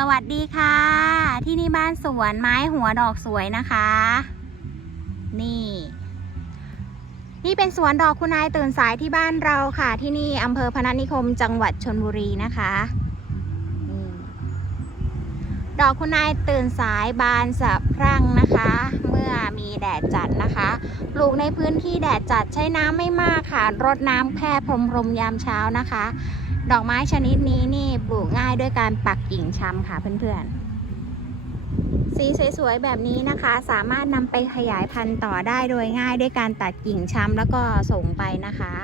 สวัสดีค่ะ ที่นี่บ้านสวนไม้หัวดอกสวยนะคะ นี่ นี่เป็นสวนดอกคุณนายตื่นสายที่บ้านเราค่ะ ที่นี่อำเภอพนัสนิคมจังหวัดชนบุรีนะคะดอกคุณนายตื่นสายบานสะพรั่งนะคะ เมื่อมีแดดจัดนะคะ ปลูกในพื้นที่แดดจัดใช้น้ำไม่มากค่ะรดน้ำแค่พรมรมๆยามเช้านะคะ ดอกไม้ชนิดนี้นี่ปลูกง่ายด้วยการปักกิ่งชำค่ะเพื่อนๆ สีสวยๆแบบนี้นะคะ สามารถนำไปขยายพันธุ์ต่อได้โดยง่ายด้วยการตัดกิ่งชำแล้วก็ส่งไปนะคะ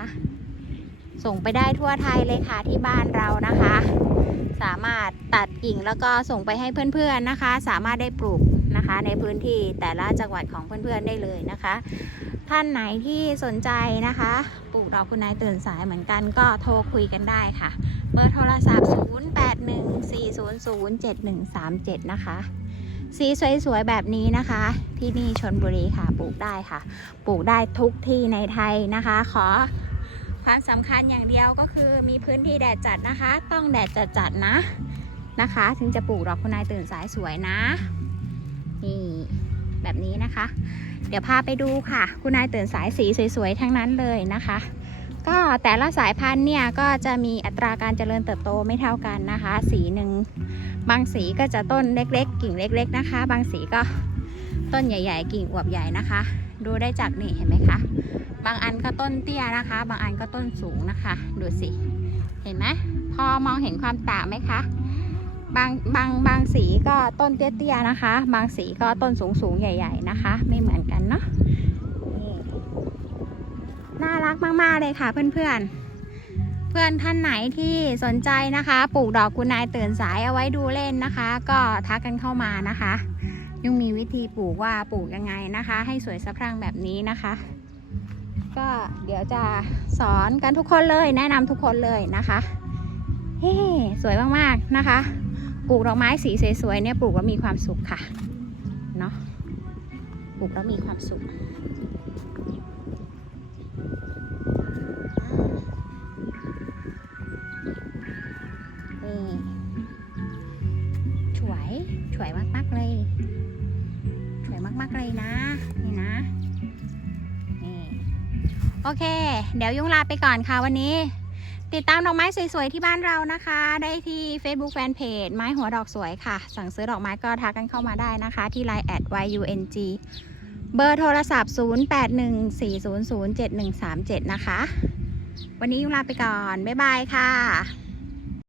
ส่งไปได้ทั่วไทยเลยค่ะที่บ้านเรานะคะ สามารถตัดกิ่งแล้วก็ส่งไปให้เพื่อนๆนะคะ สามารถได้ปลูก นะคะ ในพื้นที่แต่ละจังหวัดของเพื่อนๆได้เลยนะคะ ท่านไหนที่สนใจนะคะปลูกดอกคุณนายตื่นสายเหมือนกันก็โทรคุยกันได้ค่ะ เบอร์โทรศัพท์ 0814007137 นะคะสีสวยๆแบบนี้นะคะ ที่นี่ชนบุรีค่ะปลูกได้ค่ะ ปลูกได้ทุกที่ในไทยนะคะ ขอความสำคัญอย่างเดียวก็คือมีพื้นที่แดดจัดนะคะ ต้องแดดจัดๆนะนะคะ ถึงจะปลูกดอกคุณนายตื่นสายสวยนะ นะคะ เดี๋ยวพาไปดูค่ะ คุณนายตื่นสายสีสวยๆ ทั้งนั้นเลยนะคะ ก็แต่ละสายพันธุ์เนี่ยก็จะมีอัตราการเจริญเติบโตไม่เท่ากันนะคะ สีหนึ่งบางสีก็จะต้นเล็ก ๆ กิ่งเล็ก ๆนะคะ บางสีก็ต้นใหญ่ ๆ กิ่งอวบใหญ่นะคะ ดูได้จากนี่เห็นไหมคะ บางอันก็ต้นเตี้ยนะคะ บางอันก็ต้นสูงนะคะ ดูสิ เห็นไหมพอมองเห็นความต่างไหมคะ บางบางบางสีก็ต้นเตี้ยๆนะคะ บางสีก็ต้นสูงสูงๆใหญ่ ๆนะคะ ไม่เหมือนกันเนาะนี่น่ารักมากๆเลยค่ะเพื่อนๆเพื่อนท่านไหนที่สนใจนะคะ ปลูกดอกกุนายตื่นสายเอาไว้ดูเล่นนะคะ ก็ทักกันเข้ามานะคะยังมีวิธีปลูกว่าปลูกยังไงนะคะ ให้สวยสะพรั่งแบบนี้นะคะ ก็เดี๋ยวจะสอนกันทุกคนเลย แนะนำทุกคนเลยนะคะเฮ้สวยมากๆนะคะ ปลูกดอกไม้สีสวยๆเนี่ยปลูกแล้วมีความสุขค่ะเนาะปลูกแล้วมีความสุขนี่สวยสวยมากๆเลยสวยมากๆเลยนะนี่นะนี่โอเค เดี๋ยวยุงลาไปก่อนค่ะวันนี้ ติดตามดอกไม้สวยๆ ที่บ้านเรานะคะ ได้ที่ Facebook Fanpage ไม้หัวดอกสวยค่ะ สั่งซื้อดอกไม้ก็ทักกันเข้ามาได้นะคะ ที่ Line แอด YUNG เบอร์โทรศัพท์ 0814007137 นะคะ วันนี้ยุงลาไปก่อน บ๊ายบายค่ะ